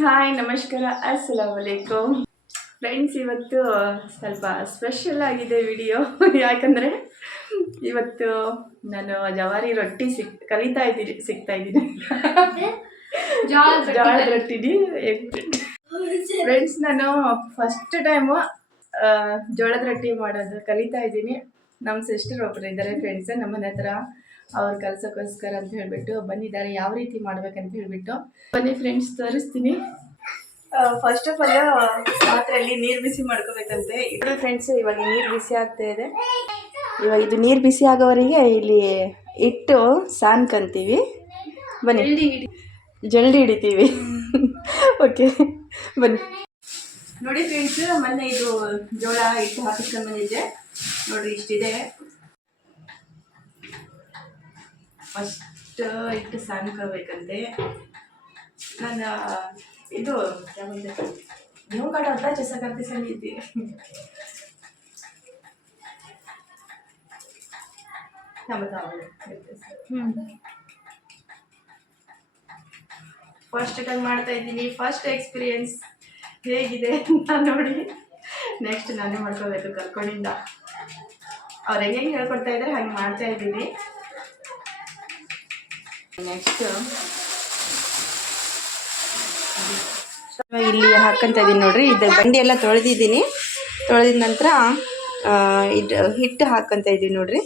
Hi ನಮಸ್ಕಾರ ಅಸ್ಸಲಾಮ್ ವಲೈಕುಮ್ friends ಇವತ್ತು ಸ್ವಲ್ಪ ಸ್ಪೆಷಲ್ ಆಗಿದೆ ವಿಡಿಯೋ ಯಾಕಂದರೆ ಇವತ್ತು ನಾನು ಜವಾರಿ ರೊಟ್ಟಿ ಸಿಕ್ ಕಲಿತಾ ಇದ್ದೀನಿ. ಸಿಗ್ತಾ ಇದ್ದೀನಿ ಜವಾರಿ ರೊಟ್ಟಿನಿ ಫ್ರೆಂಡ್ಸ್ ನಾನು ಫಸ್ಟ್ ಟೈಮು ಜೋಳದ ರೊಟ್ಟಿ ಮಾಡೋದು ಕಲಿತಾ ಇದ್ದೀನಿ. ನಮ್ಮ ಸಿಸ್ಟರ್ ಒಬ್ಬರು ಇದ್ದಾರೆ ಫ್ರೆಂಡ್ಸ್ ನಮ್ಮ ಮನೆ ಹತ್ರ. ಅವ್ರು ಕೆಲಸಕ್ಕೋಸ್ಕರ ಅಂತ ಹೇಳ್ಬಿಟ್ಟು ಬಂದಿದ್ದಾರೆ ಯಾವ ರೀತಿ ಮಾಡ್ಬೇಕಂತ ಹೇಳ್ಬಿಟ್ಟು. ಬನ್ನಿ ಫ್ರೆಂಡ್ಸ್ ತೋರಿಸ್ತೀನಿ. ಫಸ್ಟ್ ಆಫ್ ಆಲ್ ಪಾತ್ರೆಯಲ್ಲಿ ನೀರು ಬಿಸಿ ಮಾಡ್ಕೋಬೇಕಂತೆ. ಇದು ಫ್ರೆಂಡ್ಸ್ ಇವಾಗ ನೀರು ಬಿಸಿ ಆಗ್ತಾ ಇದೆ. ಇವಾಗ ಇದು ನೀರು ಬಿಸಿ ಆಗೋವರೆಗೆ ಇಲ್ಲಿ ಇಟ್ಟು ಸಾನ್ಕಂತೀವಿ ಬನ್ನಿ. ಜಲ್ದಿ ಹಿಡಿತೀವಿ. ಓಕೆ ಬನ್ನಿ. ನೋಡಿ ಫ್ರೆಂಡ್ಸ್ ಮೊನ್ನೆ ಇದು ಜೋಳ ಇಟ್ಟು ಹಾಕಿಸ್ಕೊಂಡು ಬಂದಿದ್ದೆ. ನೋಡಿ ಇಷ್ಟಿದೆ. ಫಸ್ಟ್ ಹಿಟ್ಟು ಕೊಡ್ಬೇಕಂತೆ ನಾನು ಇದು ನೀವು ಕಡೆ ಹೊತ್ತ ನಮ್ಮ ಸಂಗೀತಿ ಫಸ್ಟ್ ಟೈಮ್ ಮಾಡ್ತಾ ಇದ್ದೀನಿ? ಫಸ್ಟ್ ಎಕ್ಸ್ಪೀರಿಯನ್ಸ್ ಹೇಗಿದೆ ಅಂತ ನೋಡಿ. ನೆಕ್ಸ್ಟ್ ನಾನೇ ಮಾಡ್ಕೋಬೇಕು ಕರ್ಕೊಂಡಿಂದ. ಅವ್ರು ಹೆಂಗೆ ಹೆಂಗೆ ಹೇಳ್ಕೊಡ್ತಾ ಇದ್ದಾರೆ ಹಂಗೆ ಮಾಡ್ತಾ ಇದ್ದೀನಿ. ನೆಕ್ಸ್ಟ್ ಇಲ್ಲಿ ಹಾಕಂತ ಇದ್ದೀನಿ ನೋಡ್ರಿ. ಇದು ಬಂಡಿ ಎಲ್ಲ ತೊಳೆದಿದ್ದೀನಿ. ತೊಳೆದಿದ ನಂತರ ಇದು, ಹಿಟ್ಟು ಹಾಕಂತ ಇದ್ದೀನಿ ನೋಡ್ರಿ.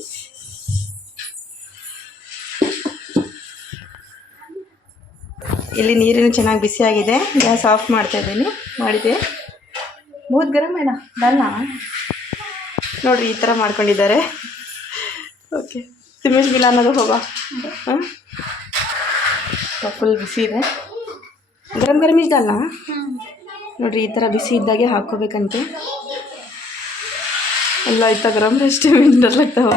ಇಲ್ಲಿ ನೀರಿನ ಚೆನ್ನಾಗಿ ಬಿಸಿ ಆಗಿದೆ. ಗ್ಯಾಸ್ ಆಫ್ ಮಾಡ್ತಾ ಇದ್ದೀನಿ ಮಾಡಿದೆ ಬಹುತ್ ಗರಂ ಏನ? ಬಲ್ಲ ನೋಡ್ರಿ, ಈ ಥರ ಮಾಡ್ಕೊಂಡಿದ್ದಾರೆ. ಓಕೆ. ತಿಮ್ಮಿಸ್ ಬಿಲ್ಲ ಅನ್ನೋದು ಹೋಗ. ಫುಲ್ ಬಿಸಿ ಇದೆ ಗರಂ ಗರಂ ಇದ್ದಲ್ಲ ನೋಡ್ರಿ ಈ ಥರ ಬಿಸಿ ಇದ್ದಾಗೆ ಹಾಕ್ಕೋಬೇಕಂತೆ ಎಲ್ಲ ಆಯ್ತಾ ಗರಂ ಎಷ್ಟು ಮಿಂಟರ್ ಆಗ್ತಾವ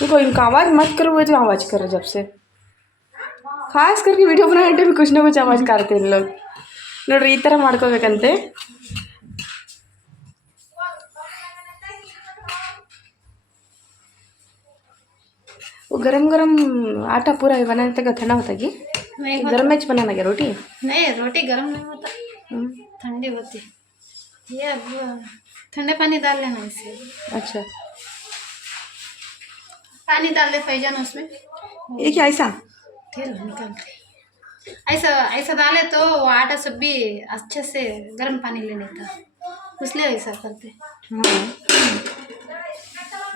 इनको इनका आवाज़ मत करो वो जो आवाज़ करो जब से खास करके वीडियो बनाने टाइम कुछ ना कुछ आवाज़ करते हैं लोग ನೋಡ್ರಿ ಈ ಥರ ಮಾಡ್ಕೋಬೇಕಂತೆ वो गरम गरम आटा पूरा बनाने तक ठंडा होता कि नहीं गरम में बनाना क्या रोटी नहीं रोटी गर्म नहीं होता हम्म, ठंडी होती ये अब ठंडे पानी डाल लेना इसे अच्छा पानी डाल दे फैजान उसमें ये क्या ऐसा फिर निकालते ऐसा ऐसा डाले तो वो आटा सब भी अच्छे से गर्म पानी ले लेता इसलिए ऐसा करते हाँ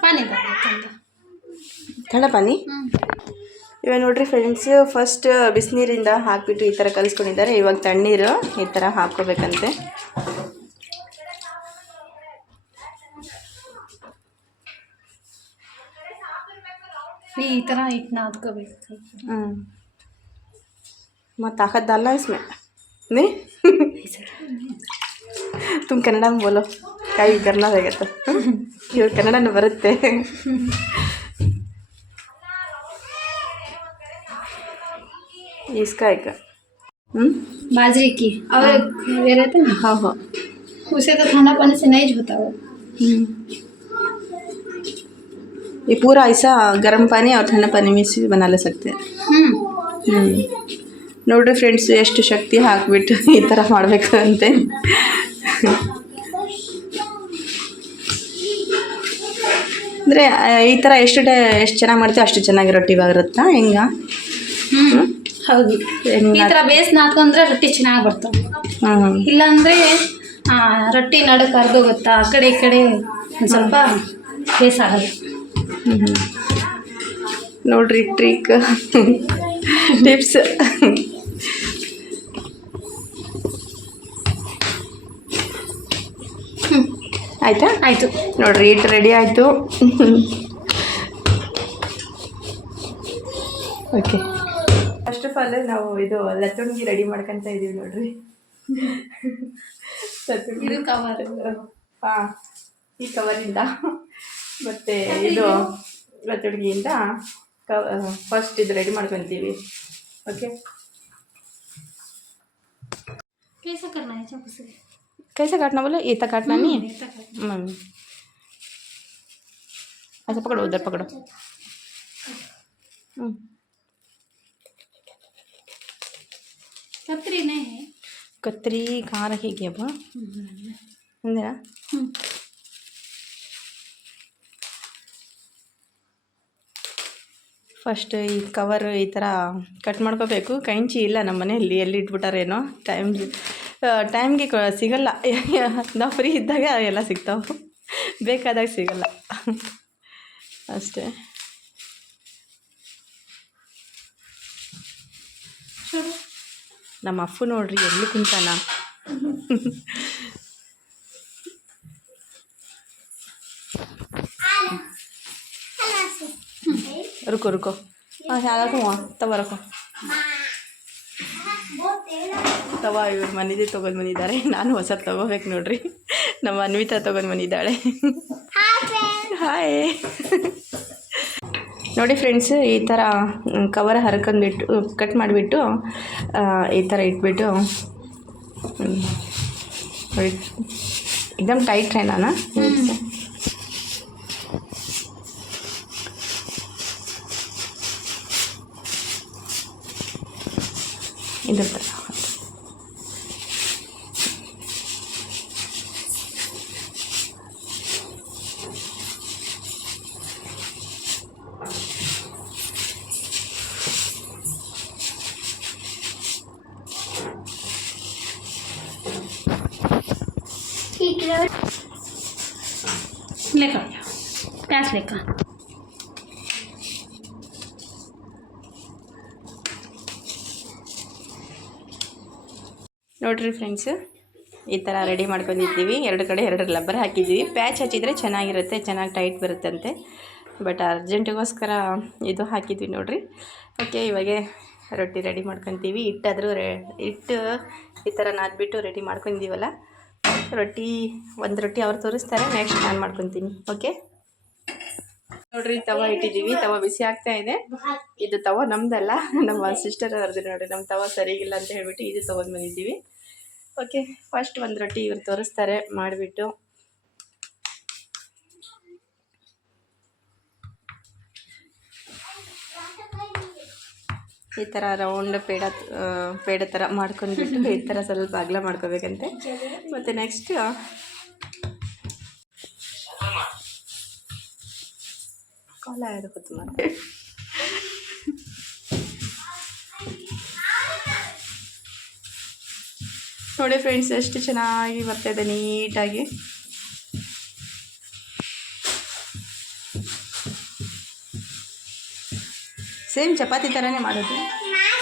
पानी डाल ठंडा ठंडा पानी हम्म ಇವಾಗ ನೋಡ್ರಿ ಫ್ರೆಂಡ್ಸ್ ಫಸ್ಟ್ ಬಿಸಿನೀರಿಂದ ಹಾಕ್ಬಿಟ್ಟು ಈ ಥರ ಕಲಿಸ್ಕೊಂಡಿದ್ದಾರೆ ಇವಾಗ ತಣ್ಣೀರು ಈ ಥರ ಹಾಕ್ಕೋಬೇಕಂತೆ ಈ ಥರ ಹಿಟ್ಟು ನಾದ್ಕೋಬೇಕು ಹ್ಞೂ ಮತ್ತು ताकत डालना इसमें नहीं तुम कन्नड़ में बोलो कई करना रहेगा तो ಇವ್ರು ಕನ್ನಡನೂ ಬರುತ್ತೆ इसका एक हम्म बाजरे की और ये रहता है ना हाँ हाँ उसे तो ठंडा पानी से नहीं धोता वो ये पूरा ऐसा गर्म पानी और ठंडा पानी में से बना ले सकते हैं हम्म ಹ್ಞೂ ನೋಡ್ರಿ ಫ್ರೆಂಡ್ಸ್ ಎಷ್ಟು ಶಕ್ತಿ ಹಾಕ್ಬಿಟ್ಟು ಈ ಥರ ಮಾಡಬೇಕು ಅಂತೆ ಅಂದರೆ ಈ ಥರ ಎಷ್ಟು ಡೇ ಎಷ್ಟು ಚೆನ್ನಾಗಿ ಮಾಡ್ತೀವಿ ಅಷ್ಟು ಚೆನ್ನಾಗಿ ರೊಟ್ಟಿ ಬರುತ್ತಾ ಹೆಂಗ ಹ್ಮ್ ಹೌದು ಹೆಂಗ ಈ ತರ ಬೇಸ್ ನಾದ್ಕೊಂಡ್ರೆ ರೊಟ್ಟಿ ಚೆನ್ನಾಗಿ ಬರ್ತಾವೆ ಹ್ಞೂ ಇಲ್ಲಾಂದ್ರೆ ಆ, ರೊಟ್ಟಿ ನಡಕ್ ಅರ್ಧೋಗುತ್ತಾ ಆ ಕಡೆ ಈ ಕಡೆ ಒಂದ್ ಸ್ವಲ್ಪ ಬೇಸ್ ಆಗಲ್ಲ ಹ್ಞೂ ನೋಡ್ರಿ ಟ್ರಿಕ್. ಟಿಪ್ಸ್. ಆಯಿತಾ? ಆಯ್ತು. ನೋಡ್ರಿ ಹಿಟ್ಟು ರೆಡಿ ಆಯಿತು. ಓಕೆ. ಫಸ್ಟ್ ಆಫ್ ಆಲ್ ನಾವು ಇದು ಲತ್ತುಣಿಗೆ ರೆಡಿ ಮಾಡ್ಕೊಂತ ಇದೀವಿ ನೋಡ್ರಿ. ಇದು ಕವರ್ ಹಾಂ ಈ ಕವರಿಂದ ಮತ್ತು ಇದು ಲತ್ತುಣಿಗೆಯಿಂದ ಕವ ಫಸ್ಟ್ ಇದು ರೆಡಿ ಮಾಡ್ಕೊತೀವಿ ಓಕೆ कैसा करना है चाकू से कैसे काटना बोलो ये तक काटना नहीं है ऐसा करना मम्मी अच्छा पकड़ो उधर पकड़ो हम्म, कतरी नहीं है कतरी कहाँ रखेगी अब अंदर ಫಸ್ಟ್ ಈ ಕವರ್ ಈ ಥರ ಕಟ್ ಮಾಡ್ಕೋಬೇಕು. ಕೈಂಚಿ ಇಲ್ಲ ನಮ್ಮ ಮನೆಯಲ್ಲಿ, ಎಲ್ಲಿ ಇಟ್ಬಿಟ್ಟಾರೇನೋ ಟೈಮ್ ಟೈಮ್ಗೆ ಸಿಗಲ್ಲ. ನಾವು ಫ್ರೀ ಇದ್ದಾಗ ಎಲ್ಲ ಸಿಗ್ತಾವೆ. ಬೇಕಾದಾಗ ಸಿಗಲ್ಲ. ಅಷ್ಟೇ. ನಮ್ಮ ಅಪ್ಪು ನೋಡ್ರಿ ಎಲ್ಲಿ ಕುಂತಾನ? रुको रुको ಹಾಂ ಹಾಗಾಕು ತವ ರಕೋ ತವ ಇವ್ರ ಮನೇದೇ ತೊಗೊಂಡು ಬಂದಿದ್ದಾರೆ ನಾನು ಹೊಸ ತೊಗೋಬೇಕು ನೋಡ್ರಿ ನಮ್ಮ ಅನ್ವಿತಾ ತೊಗೊಂಡು ಬಂದಿದ್ದಾಳೆ ಹಾಯ್ ನೋಡಿ ಫ್ರೆಂಡ್ಸ್ ಈ ಥರ ಕವರ್ ಹರ್ಕೊಂಡ್ಬಿಟ್ಟು ಕಟ್ ಮಾಡಿಬಿಟ್ಟು ಈ ಥರ ಇಟ್ಬಿಟ್ಟು ಹ್ಮ್, ನೋಡಿ एकदम टाइट रहना लेकर आओ प्याज लेकर ನೋಡ್ರಿ ಫ್ರೆಂಡ್ಸ್ ಈ ಥರ ರೆಡಿ ಮಾಡ್ಕೊಂಡಿದ್ದೀವಿ ಎರಡು ಕಡೆ ಎರಡು ರಬ್ಬರ್ ಹಾಕಿದ್ದೀವಿ ಪ್ಯಾಚ್ ಹಚ್ಚಿದರೆ ಚೆನ್ನಾಗಿರುತ್ತೆ ಚೆನ್ನಾಗಿ ಟೈಟ್ ಬರುತ್ತಂತೆ ಬಟ್ ಅರ್ಜೆಂಟಿಗೋಸ್ಕರ ಇದು ಹಾಕಿದ್ವಿ ನೋಡ್ರಿ ಓಕೆ ಇವಾಗ ರೊಟ್ಟಿ ರೆಡಿ ಮಾಡ್ಕೊತೀವಿ ಹಿಟ್ಟಾದರೂ ರೆ ಹಿಟ್ಟು ಈ ಥರ ನಾದ್ಬಿಟ್ಟು ರೆಡಿ ಮಾಡ್ಕೊಂಡಿದ್ದೀವಲ್ಲ ರೊಟ್ಟಿ, ಒಂದು ರೊಟ್ಟಿ ಅವ್ರು ತೋರಿಸ್ತಾರೆ. ನೆಕ್ಸ್ಟ್ ನಾನು ಮಾಡ್ಕೊತೀನಿ. ಓಕೆ ನೋಡ್ರಿ, ತವ ಇಟ್ಟಿದ್ದೀವಿ ತವ ಬಿಸಿ ಆಗ್ತಾ ಇದೆ. ಇದು ತವ ನಮ್ದಲ್ಲ. ನಮ್ಮ ಸಿಸ್ಟರ್ ಅವ್ರದ್ದು ನೋಡ್ರಿ ನಮ್ಮ ತವ ಸರಿಗಿಲ್ಲ ಅಂತ ಹೇಳ್ಬಿಟ್ಟು ಇದು ತೊಗೊಂಡು ಬಂದಿದ್ದೀವಿ. ಓಕೆ ಫಸ್ಟ್ ಒಂದು ರೊಟ್ಟಿ ಇವ್ರು ತೋರಿಸ್ತಾರೆ. ಮಾಡಿಬಿಟ್ಟು ಈ ಥರ ರೌಂಡ್ ಪೇಡ ಪೇಡ ಥರ ಮಾಡ್ಕೊಂಡ್ಬಿಟ್ಟು ಈ ಥರ ಸ್ವಲ್ಪ ಅಗಲ ಮಾಡ್ಕೋಬೇಕಂತೆ. ಮತ್ತು ನೆಕ್ಸ್ಟ್ ಕಾಲ ನೋಡಿ ಫ್ರೆಂಡ್ಸ್ ಎಷ್ಟು ಚೆನ್ನಾಗಿ ಬರ್ತಾಯಿದೆ ನೀಟಾಗಿ ಸೇಮ್ ಚಪಾತಿ ಥರನೇ ಮಾಡೋದು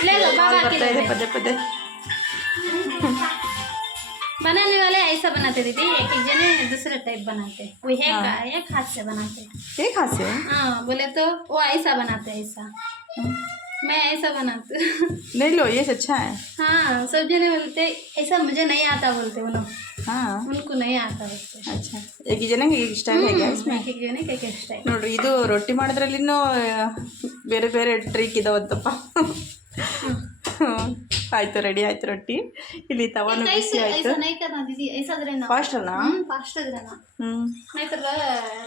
ले लो बाबा के ಬರ್ತಾ ಇದೆ ಪದೇ ಪದೇ बनाने वाले ऐसा बनाते दीदी एक एक जने दूसरे टाइप बनाते वो है का एक हाथ से बनाते ಹೇಗೆ ಹಾಸ್ಯ हाँ बोले तो वो ऐसा बनाते ऐसा मैं ऐसा बनाती हूँ नहीं लो ये अच्छा है हाँ सब जने बोलते ऐसा मुझे नहीं आता बोलते वो लोग ಹಾಂ उनको नहीं आता बोलते ಅಚ್ಚಾ ಹೇಗಿದ್ದೇನೆ ಹೇಗೆ ಇಷ್ಟ ನೋಡ್ರಿ ಇದು ರೊಟ್ಟಿ ಮಾಡಿದ್ರಲ್ಲಿನೂ ಬೇರೆ ಬೇರೆ ಟ್ರೀಕ್ ಇದಾವಂತಪ್ಪ. ಆಯ್ತು ರೆಡಿ ಆಯ್ತು ರೊಟ್ಟಿ. ಇಲ್ಲಿ ತವನು ಬಿಸಿ ಆಯ್ತು. ಫಾಸ್ಟ್ ಅಲ್ಲ?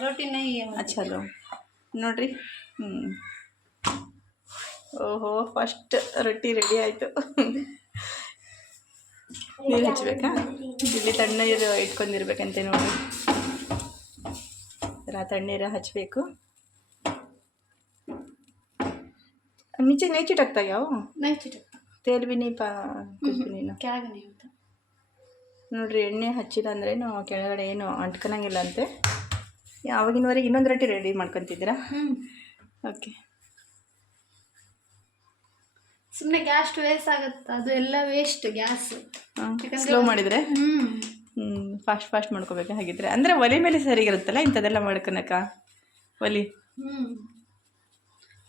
ರೊಟ್ಟಿ ಚಲೋ ನೋಡ್ರಿ. ಹ್ಞೂ ಓಹೋ ಫಸ್ಟ್ ರೊಟ್ಟಿ ರೆಡಿ ಆಯ್ತು. ನೀರು ಹಚ್ಬೇಕಾ? ಇಲ್ಲಿ ತಣ್ಣ ಇದು ಇಟ್ಕೊಂಡಿರ್ಬೇಕಂತೆ ನೋಡಿ ಥರ ತಣ್ಣೀರು ಹಚ್ಚಬೇಕು नीचे नहीं चिटकता क्या वो नहीं चिटकता तेल भी नहीं पा कुछ भी नहीं ना क्या भी नहीं होता ನೋಡ್ರಿ ಎಣ್ಣೆ ಹಚ್ಚಿಲ್ಲ ಅಂದ್ರೇನು ಕೆಳಗಡೆ ಏನು ಅಂಟ್ಕೊಳಂಗಿಲ್ಲ ಅಂತೆ ಆವಾಗಿನವರೆಗೆ ಇನ್ನೊಂದು ರೊಟ್ಟಿ ರೆಡಿ ಮಾಡ್ಕೊತಿದ್ದೀರಾ ಹ್ಮ್ ಓಕೆ ಸುಮ್ಮನೆ ಗ್ಯಾಸ್ ವೇಸ್ಟ್ ಆಗುತ್ತೆ ಅದು ಎಲ್ಲ ವೇಸ್ಟ್ ಗ್ಯಾಸ್ ಸ್ಲೋ ಮಾಡಿದರೆ ಹ್ಮ್ ಹ್ಞೂ ಫಾಸ್ಟ್ ಫಾಸ್ಟ್ ಮಾಡ್ಕೋಬೇಕು. ಹಾಗಿದ್ರೆ ಅಂದರೆ ಒಲೆ ಮೇಲೆ ಸರಿಗಿರುತ್ತಲ್ಲ ಇಂಥದ್ದೆಲ್ಲ ಮಾಡ್ಕೊಳಕ? ಒಲಿ. ಹ್ಞೂ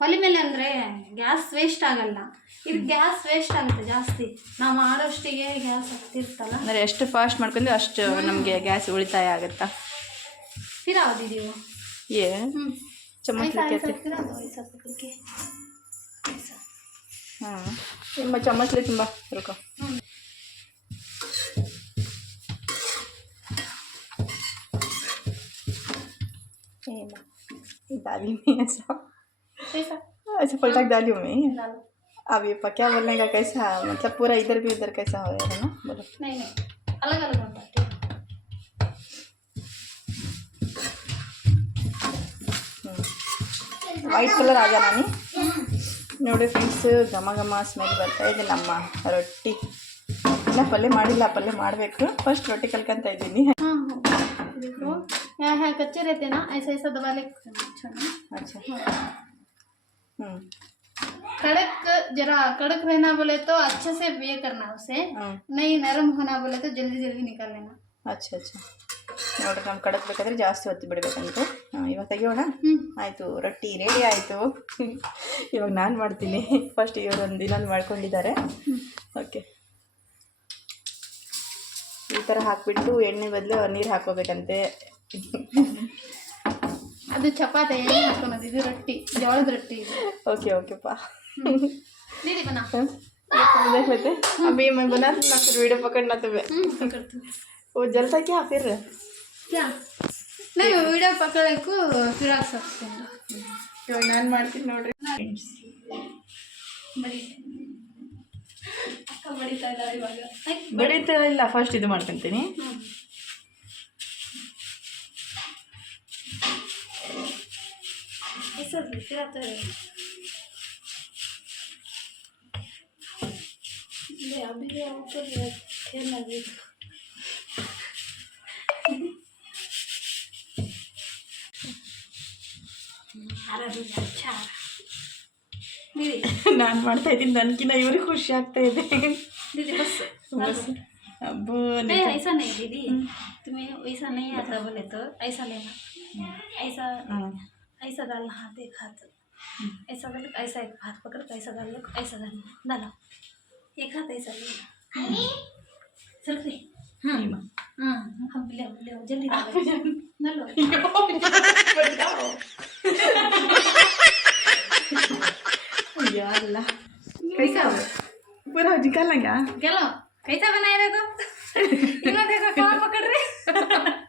ಒಲೆ ಮೇಲೆ ಅಂದರೆ ಗ್ಯಾಸ್ ವೇಸ್ಟ್ ಆಗಲ್ಲ. ಇದು ಗ್ಯಾಸ್ ವೇಸ್ಟ್ ಆಗುತ್ತೆ ಜಾಸ್ತಿ. ನಾವು ಮಾಡೋಷ್ಟಿಗೆ ಗ್ಯಾಸ್ ಹತ್ತಿರ್ತಲ್ಲ. ಅಂದರೆ ಎಷ್ಟು ಫಾಸ್ಟ್ ಮಾಡ್ಕೊಂಡು ಅಷ್ಟು ನಮಗೆ ಗ್ಯಾಸ್ ಉಳಿತಾಯ ಆಗುತ್ತಾ? ಫಿರಾವ್ದು ಇದೀವ ಏ. ಚಮಚ ಹಾಂ ನಿಮ್ಮ ಚಮಚಲೆ ತುಂಬ दाली में ऐसा कैसा ऐसा पलटा के दाली में डालो अब ये पक्या बोलने का कैसा मतलब पूरा इधर भी उधर कैसा हो है ना बोलो नहीं नहीं अलग अलग होता है ठीक ವೈಟ್ ಕಲರ್ ಆಗ್ಯಾನ ನೀ ನೋಡಿ ಫ್ರೆಂಡ್ಸ್ ಘಮ ಘಮ ಸ್ಮೆಲ್ ಬರ್ತಾ ಇದೆ ನಮ್ಮ ರೊಟ್ಟಿ ಇನ್ನ ಪಲ್ಯ ಮಾಡಿಲ್ಲ ಪಲ್ಯ ಮಾಡಬೇಕು ಫಸ್ಟ್ ರೊಟ್ಟಿ ಕಲ್ಕೊಂತ ಇದ್ದೀನಿ हाँ हाँ देखो यहाँ यहाँ कच्चे रहते हैं ना ऐसा ऐसा दबा ले छोड़ना अच्छा हम्म कड़क जरा कड़क रहना बोले तो अच्छे से ये करना उसे हम्म नहीं नरम होना बोले तो जल्दी जल्दी निकाल लेना ಅಚ್ಚ ಅಚ್ಚ ನೋಡ್ರಿ ನಮ್ಮ ಕಡಕ್ ಬೇಕಾದ್ರೆ ಜಾಸ್ತಿ ಹೊತ್ತು ಬಿಡಬೇಕಂತ ಹಾಂ ಇವಾಗ ತೆಗಿಯೋಣ हम्म ಆಯಿತು ರೊಟ್ಟಿ ರೆಡಿ ಆಯಿತು ಇವಾಗ ನಾನು ಮಾಡ್ತೀನಿ ಫಸ್ಟ್ ಇವರು ಒಂದು ಇನ್ನೊಂದು ಮಾಡ್ಕೊಂಡಿದ್ದಾರೆ ಓಕೆ ಈ ಥರ ಹಾಕ್ಬಿಟ್ಟು ಎಣ್ಣೆ ಬದಲು ನೀರು ಹಾಕೋಬೇಕಂತೆ ಅದು ಚಪಾತಿ ಎಣ್ಣೆ ಹಾಕೊಳೋದು ಇದು ರೊಟ್ಟಿ ಜೋಳದ ರೊಟ್ಟಿ ಇದು ओके ओके पा दीदी बना हाँ, ये तो देख लेते अभी मैं बना ना फिर वीडियो पकड़ना तुम्हें हम्म पकड़ तू वो जलता क्या फिर क्या नहीं वीडियो पकड़े को फिर आ सकते हैं ಇವಾಗ ನಾನು ಮಾಡ್ತೀನಿ ನೋಡ್ರಿ ಬಡಿ ಅಕ್ಕ ಬಡಿತಾ ಇದ್ದಾರೆ ಇವಾಗ ಐ, ಬಡಿತಾ ಇಲ್ಲ ಫಸ್ಟ್ ಇದು ಮಾಡ್ಕೊಂತೀನಿ ಹ್ಮ್. ऐसा भी फिर आता है ले अभी ये ऊपर खेलना भी आ रहा भी अच्छा आ रहा दीदी ನಾನು ಮಾಡ್ತಾ ಇದ್ದೀನಿ ನನಗಿನ್ನ ಇವ್ರಿಗೆ ಖುಷಿ ಆಗ್ತಾ ಇದೆ दीदी बस ಬಸ್ ಅಬ್ಬೋ नहीं ऐसा नहीं दीदी तुम्हें वैसा नहीं आता बोले तो ऐसा लेना ऐसा ऐसा डालना हाथ एक हाथ ऐसा कर ऐसा एक हाथ पकड़ के ऐसा डाल लो ऐसा डालना डालो। एक हाथ ऐसा लेना चल रे हाँ। हाँ हम ले ले जल्दी डालो। डालो। कैसा हो? पूरा निकालेंगे चलो कैसा बनाया देखो? देखो पकड़ रहे?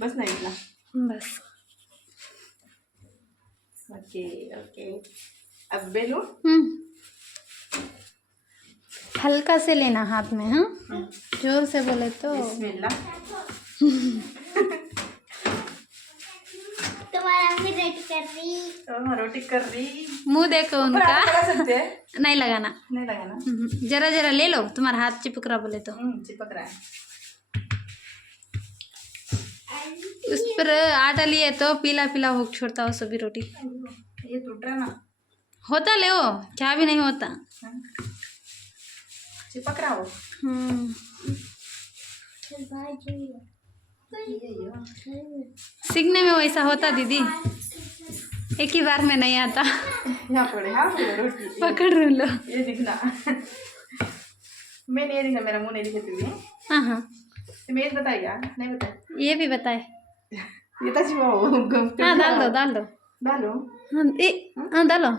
बस नाही इतना बस ओके ओके अब बेलो हल्का से लेना हाथ में हाँ? हाँ। ज़ोर से बोले तो। हाँ, रोटी कर रही। मुँह देखो उनका। नहीं लगाना। नहीं लगाना। हम्म, जरा जरा ले लो तुम्हारा हाथ चिपक रहा बोले तो। हम्म, चिपक रहा है। उस पर आटा लिए तो पीला पीला हो छोड़ता हो सभी रोटी। ये टूट रहा ना। होता ले वो क्या भी नहीं होता। चिपक रहा हो हम्म। सीखने में वैसा होता दीदी। एक ही बार में नहीं आता। यहाँ पड़े हाँ पकड़ लो ये दिखना। मैं नहीं दिखा मेरा मुँह नहीं दिखे तुम्हें हाँ हाँ। तुम्हें ये बताया नहीं बताया ये भी बताए ये तो छिपा हो गम- हाँ डाल दो डाल दो डालो हाँ ए हाँ डालो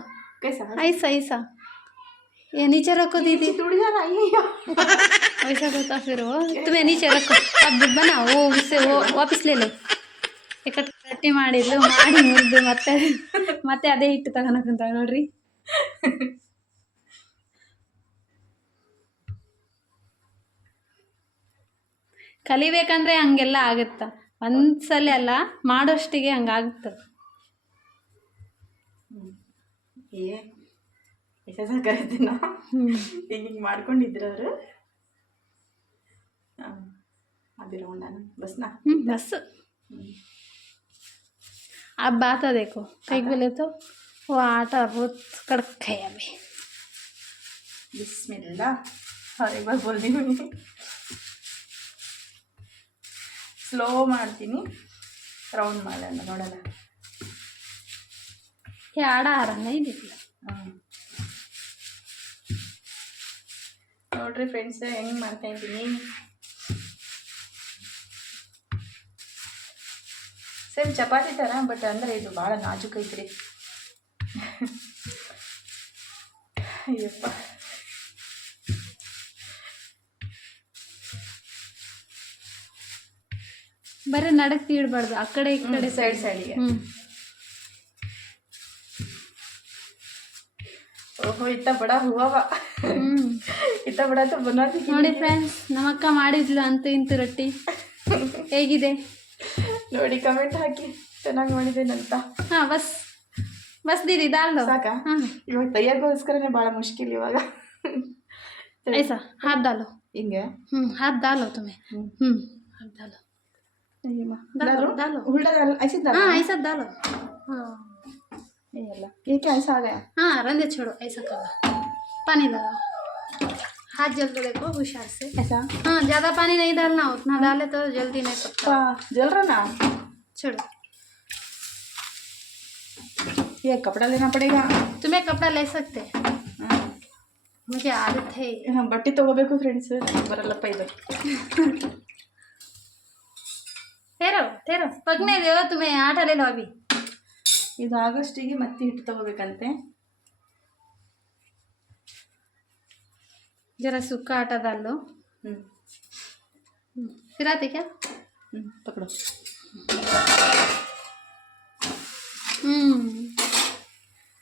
कैसा ऐसा ऐसा ये नीचे रखो दीदी टूट जा रहा है ये वैसा होता फिर वो तुम्हें नीचे रखो अब बनाओ वो उससे वो ವಾಪಸ್ ले लो ಈಗ ಗಟ್ಟಿ ಮಾಡಿದ್ಲು ಮಾಡಿ ಮುರಿದು ಮತ್ತೆ ಮತ್ತೆ ಅದೇ ಹಿಟ್ಟು ತಗೊಳಕಂತ ನೋಡ್ರಿ ಕಲಿಬೇಕಂದ್ರೆ ಹಂಗೆಲ್ಲ ಆಗುತ್ತ ಒಂದ್ಸಲ ಅಲ್ಲ ಮಾಡೋಷ್ಟಿಗೆ ಹಂಗಾಗುತ್ತೆ ये ऐसा ऐसा करे थे ना ಹ್ಞೂ ಈಗ ಹಿಂಗೆ ಮಾಡ್ಕೊಂಡಿದ್ರು ಅವರು अभी रौंडा ना बस ना हम्म, बस अब बात है देखो कई बोले तो वो आटा बहुत कड़क है अभी बिस्मिल्लाह और एक बार बोल दी ಸ್ಲೋ ಮಾಡ್ತೀನಿ. ರೌಂಡ್ ಮಾಡೋಣ ನೋಡೋಣ ಎರಡು ಆರನ್ನ ಇದ್ದಿಲ್ಲ ನೋಡ್ರಿ ಫ್ರೆಂಡ್ಸ್ ಹೆಂಗೆ ಮಾಡ್ತಾಯಿದ್ದೀನಿ ಸೇಮ್ ಚಪಾತಿ ಥರ ಬಟ್ ಅಂದರೆ ಇದು ಭಾಳ ನಾಜುಕೈತ್ರಿ ಅಯ್ಯಪ್ಪ. ಬರೀ ನಡಕ್ ತೀಡ್ಬಾರ್ದು ಆ ಕಡೆ ಈ ಕಡೆ ಸೈಡ್ ಸೈಡಿಗೆ ಹ್ಮ್ ಓಹೋ ಇತ್ತ ಬಡ ಹೂವವ ಹ್ಮ್ ಇತ್ತ ಬಡ ತು ಬನಾತಿ ನೋಡಿ ಫ್ರೆಂಡ್ಸ್ ನಮ್ಮಕ್ಕ ಮಾಡಿದ್ಲು ಅಂತೂ ಇಂತು ರೊಟ್ಟಿ ಹೇಗಿದೆ ನೋಡಿ ಕಮೆಂಟ್ ಹಾಕಿ ಚೆನ್ನಾಗಿ ಮಾಡಿದ್ದೇನಂತ ಹಾ ಬಸ್ ಬಸ್ ದೀದಿ ದಾಲ್ ದೋ ಸಾಕಾ ಹಾ ಇವಾಗ ತೆಗಿಯೋಕ್ಕೋಸ್ಕರನೇ ಭಾಳ ಮುಷ್ಕಿಲ್ ಇವಾಗ ऐसा हाथ डालो ಹಿಂಗೆ हम्म हाथ डालो तुम्हें हम्म। हम्म हाथ डालो ಅಯ್ಯಮ್ಮ. ऐसा डालो ऐसा आ गया हाँ रंधे छोड़ो ऐसा करो पानी डालो हाथ देखो से ऐसा हाँ ज़्यादा पानी नहीं डालना उतना डाले तो जल्दी नहीं पकता जल रहा ना छोड़ो ये कपड़ा लेना पड़ेगा तुम्हें कपड़ा ले सकते मुझे आदत है बट्टी तो फ्रेंड्स बरल पैदल ತೇರೋ ತೇರೋ ಪಗ್ನೆ ಇದೆಯೋ ತುಮೆ ಆಟಲೆಲ್ಲ ಲಾಬಿ ಇದು ಆಗಸ್ಟಿಗೆ ಮತ್ತೆ ಹಿಟ್ಟು ತಗೋಬೇಕಂತೆ. ಜರ ಸುಕ್ಕ ಆಟದ ಅಲ್ಲೂ. ಹ್ಞೂ ಹ್ಞೂ ಸಿರಾತಿಕ ಹ್ಞೂ ತಗೊಡು. ಹ್ಞೂ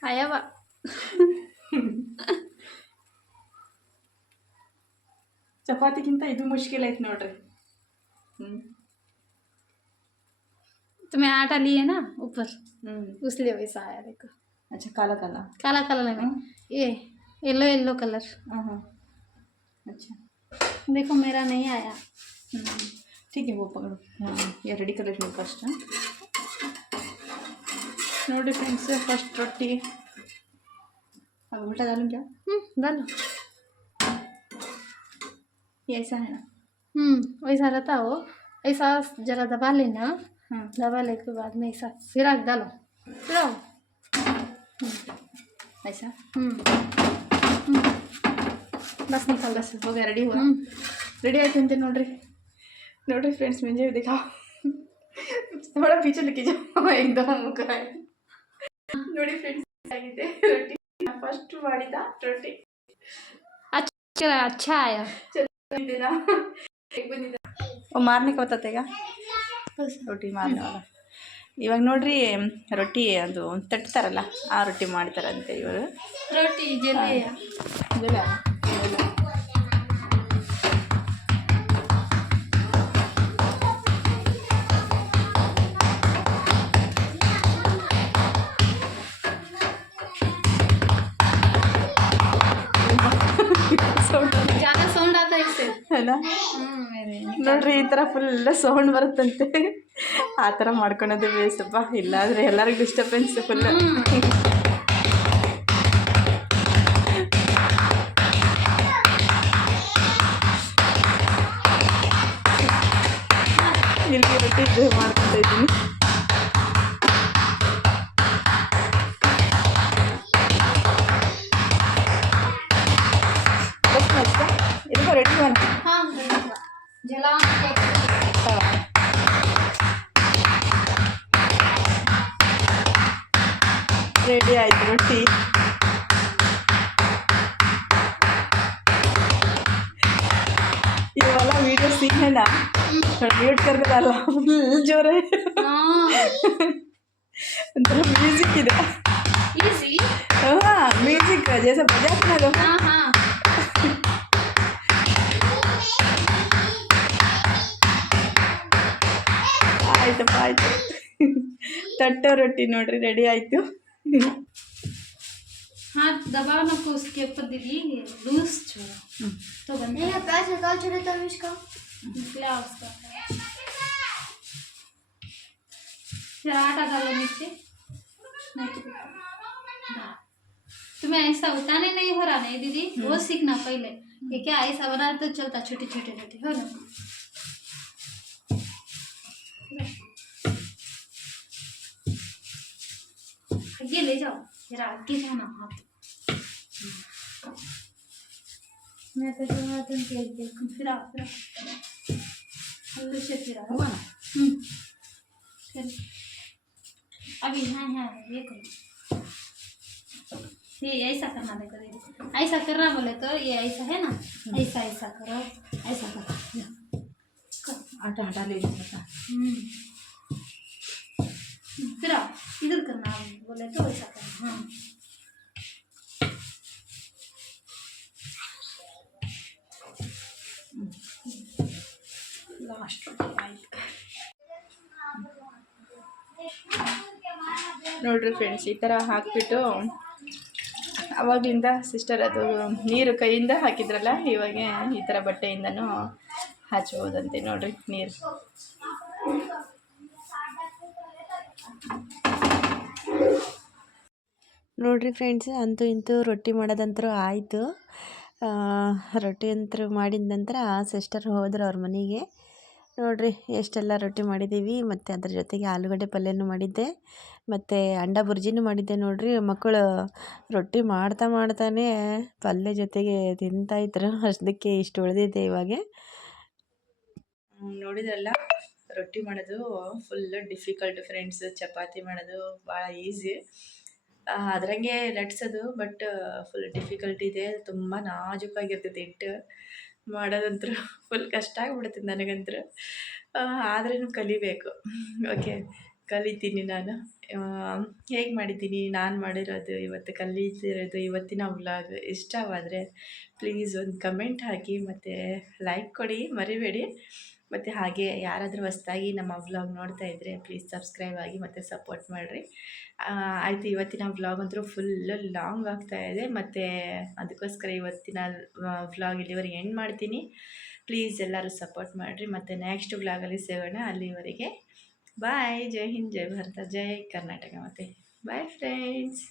ಅಯವ ಚಪಾತಿಗಿಂತ ಇದು ಮುಷ್ಕಿಲ್ ಐತೆ ನೋಡ್ರಿ. ಹ್ಞೂ तुम्हें आटा लिए ना ऊपर ಹ್ಞೂ इसलिए वैसा आया देखो अच्छा काला काला काला काला लगा ये येलो येलो कलर हाँ हाँ अच्छा देखो मेरा नहीं आया हम्म, ठीक है वो पकड़ो हाँ ये रेडी कर लेती हूँ फर्स्ट ನೋಡಿ ಫ್ರೆಂಡ್ಸ್ ಫಸ್ಟ್ ರೊಟ್ಟಿ अब उल्टा डालूं क्या हम्म डालो ये ऐसा है ना हम्म वैसा रहता हो ऐसा जरा दबा लेना हाँ हाँ। दवा ले के बाद में ऐसा फिर रख डालो। फिर हम्म। ऐसा? हम्म। हम्म। बस निकाल बस। हो गया रेडी हो रेडी आते अंत नोड़ी नोड़ी फ्रेंड्स मुझे भी दिखाओ। थोड़ा पीछे लेके जाओ एकदम मुख है नोड़ी फ्रेंड्स रोटी। फ़र्स्ट वाड़ी था रोटी। अच्छा अच्छा आया। चलो देना एक बंदी ओ मारने को बताते ರೊಟ್ಟಿ ಮಾಡಿದಾಗ ಇವಾಗ ನೋಡ್ರಿ ರೊಟ್ಟಿ ಅದು ತಟ್ತಾರಲ್ಲ ಆ ರೊಟ್ಟಿ ಮಾಡ್ತಾರಂತೆ ಇವರು. ರೊಟ್ಟಿ ಜಲೆಯ ಸೌಂಡ್ ಸೌಂಡ್ ಅಲ್ಲ? ನೋಡ್ರಿ, ಈ ಥರ ಫುಲ್ಲ ಸೌಂಡ್ ಬರುತ್ತಂತೆ. ಆ ಥರ ಮಾಡ್ಕೊಳೋದು ಬೇಸಪ್ಪ ಇಲ್ಲಾಂದರೆ ಎಲ್ಲರಿಗೂ ಡಿಸ್ಟರ್ಬೆನ್ಸ್ ಫುಲ್ ಇಲ್ಲಿ ರೊಟ್ಟಿ ಮಾಡ್ಕೊತಾ ಇದ್ದೀನಿ. ಆಯ್ತು ರೊಟ್ಟಿ ಇವೆಲ್ಲ ವೀಡಿಯೋ ಸೀನೇನಾ ಮ್ಯೂಟ್ ಕರ್ದಲ್ಲ ಫುಲ್ ಜೋರೇ. ಒಂಥರ ಮ್ಯೂಸಿಕ್ ಇದೆ. ಹಾಂ ಮ್ಯೂಸಿಕ್ ಜೇಸ ಬಜಾತ್ನಾಗ ಆಯ್ತಪ್ಪ ಆಯ್ತು. ತಟ್ಟ ರೊಟ್ಟಿ ನೋಡ್ರಿ ರೆಡಿ ಆಯಿತು. हाँ दबाव ना को उसके ऊपर दीदी लूज छोड़ो। तो बंद नहीं पैर लगाओ छोड़े तब इसका? निकला उसका। फिर आटा डालो नीचे। नहीं तो डाल। तुम्हें ऐसा उताने नहीं हो रहा नहीं दीदी? वो सीखना पहले। ये क्या ऐसा बना तो चलता छोटे छोटे छोटे हो ना? जरा आगे ना हाथ मैं तो फिर तुम देखूँ तो फिर फिर से फिर हुआ ना? हम्म। फिर अभी हाँ हाँ ये करो। ये ऐसा करना देखो तो, ऐसा करना बोले तो ये ऐसा है ना? हम्म। ऐसा ऐसा करो। ऐसा करो। आटा आटा ले लो हम्म। ಇದ್ರ ಇದಕ್ಕೆ ನಾವು ಒಲೆಗೆ ಒಯ್ಸಾಕ ಹಾಂ ಲಾಸ್ಟ್ ನೋಡ್ರಿ ಫ್ರೆಂಡ್ಸ್ ಈ ಥರ ಹಾಕಿಬಿಟ್ಟು ಅವಾಗಿಂದ ಸಿಸ್ಟರ್ ಅದು ನೀರು ಕೈಯಿಂದ ಹಾಕಿದ್ರಲ್ಲ, ಇವಾಗ ಈ ಥರ ಬಟ್ಟೆಯಿಂದನೂ ಹಚ್ಬೋದಂತೆ ನೋಡ್ರಿ ನೀರು. ನೋಡಿರಿ ಫ್ರೆಂಡ್ಸ್ ಅಂತೂ ಇಂತೂ ರೊಟ್ಟಿ ಮಾಡೋದಂತರೂ ಆಯಿತು. ರೊಟ್ಟಿ ಅಂತೂ ಮಾಡಿದ ನಂತರ ಸಿಸ್ಟರ್ ಹೋದರು ಅವ್ರ ಮನೆಗೆ. ನೋಡಿರಿ, ಎಷ್ಟೆಲ್ಲ ರೊಟ್ಟಿ ಮಾಡಿದ್ದೀವಿ ಮತ್ತು ಅದ್ರ ಜೊತೆಗೆ ಆಲೂಗಡ್ಡೆ ಪಲ್ಯನೂ ಮಾಡಿದ್ದೆ, ಮತ್ತು ಅಂಡ ಬುರ್ಜಿನೂ ಮಾಡಿದ್ದೆ ನೋಡಿರಿ. ಮಕ್ಕಳು ರೊಟ್ಟಿ ಮಾಡ್ತಾ ಮಾಡ್ತಾನೆ ಪಲ್ಯ ಜೊತೆಗೆ ತಿಂತಾಯಿದ್ರು ಅಷ್ಟಕ್ಕೆ ಇಷ್ಟು ಉಳಿದಿದೆ ಇವಾಗ. ನೋಡಿದ್ರಲ್ಲ, ರೊಟ್ಟಿ ಮಾಡೋದು ಫುಲ್ ಡಿಫಿಕಲ್ಟ್ ಫ್ರೆಂಡ್ಸ್ ಚಪಾತಿ ಮಾಡೋದು ಭಾಳ ಈಸಿ ಅದ್ರಂಗೆ ಲಟ್ಸೋದು ಬಟ್ ಫುಲ್ ಡಿಫಿಕಲ್ಟಿ ಇದೆ. ತುಂಬ ನಾಜೂಕಾಗಿರ್ತೈತೆ ಹಿಟ್ಟು. ಮಾಡೋದಂತೂ ಫುಲ್ ಕಷ್ಟ ಆಗಿಬಿಡ್ತೀನಿ ನನಗಂತೂ ಆದ್ರೂ ಕಲಿಬೇಕು. ಓಕೆ ಕಲಿತೀನಿ ನಾನು. ಹೇಗೆ ಮಾಡಿದ್ದೀನಿ? ನಾನು ಮಾಡಿರೋದು, ಇವತ್ತು ಕಲಿತಿರೋದು, ಇವತ್ತಿನ ವ್ಲಾಗ್ ಇಷ್ಟವಾದರೆ ಪ್ಲೀಸ್ ಒಂದು ಕಮೆಂಟ್ ಹಾಕಿ ಮತ್ತು ಲೈಕ್ ಕೊಡಿ, ಮರಿಬೇಡಿ. ಮತ್ತು ಹಾಗೆ ಯಾರಾದರೂ ಹೊಸ್ದಾಗಿ ನಮ್ಮ ವ್ಲಾಗ್ ನೋಡ್ತಾ ಇದ್ದರೆ ಪ್ಲೀಸ್ ಸಬ್ಸ್ಕ್ರೈಬ್ ಆಗಿ ಮತ್ತು ಸಪೋರ್ಟ್ ಮಾಡಿರಿ. ಆಯಿತು, ಇವತ್ತಿನ ವ್ಲಾಗ್ ಅಂತೂ ಫುಲ್ಲು ಲಾಂಗ್ ಆಗ್ತಾ ಇದೆ. ಮತ್ತು ಅದಕ್ಕೋಸ್ಕರ ಇವತ್ತಿನ ವ್ಲಾಗ್ ಇಲ್ಲಿವರೆಗೆ ಎಂಡ್ ಮಾಡ್ತೀನಿ. ಪ್ಲೀಸ್ ಎಲ್ಲರೂ ಸಪೋರ್ಟ್ ಮಾಡಿರಿ. ಮತ್ತು ನೆಕ್ಸ್ಟ್ ವ್ಲಾಗಲ್ಲಿ ಸಿಗೋಣ ಅಲ್ಲಿವರೆಗೆ. ಬಾಯ್ ಜೈ ಹಿಂದ್, ಜೈ ಭಾರತ, ಜೈ ಕರ್ನಾಟಕ ಮತ್ತು. Bye friends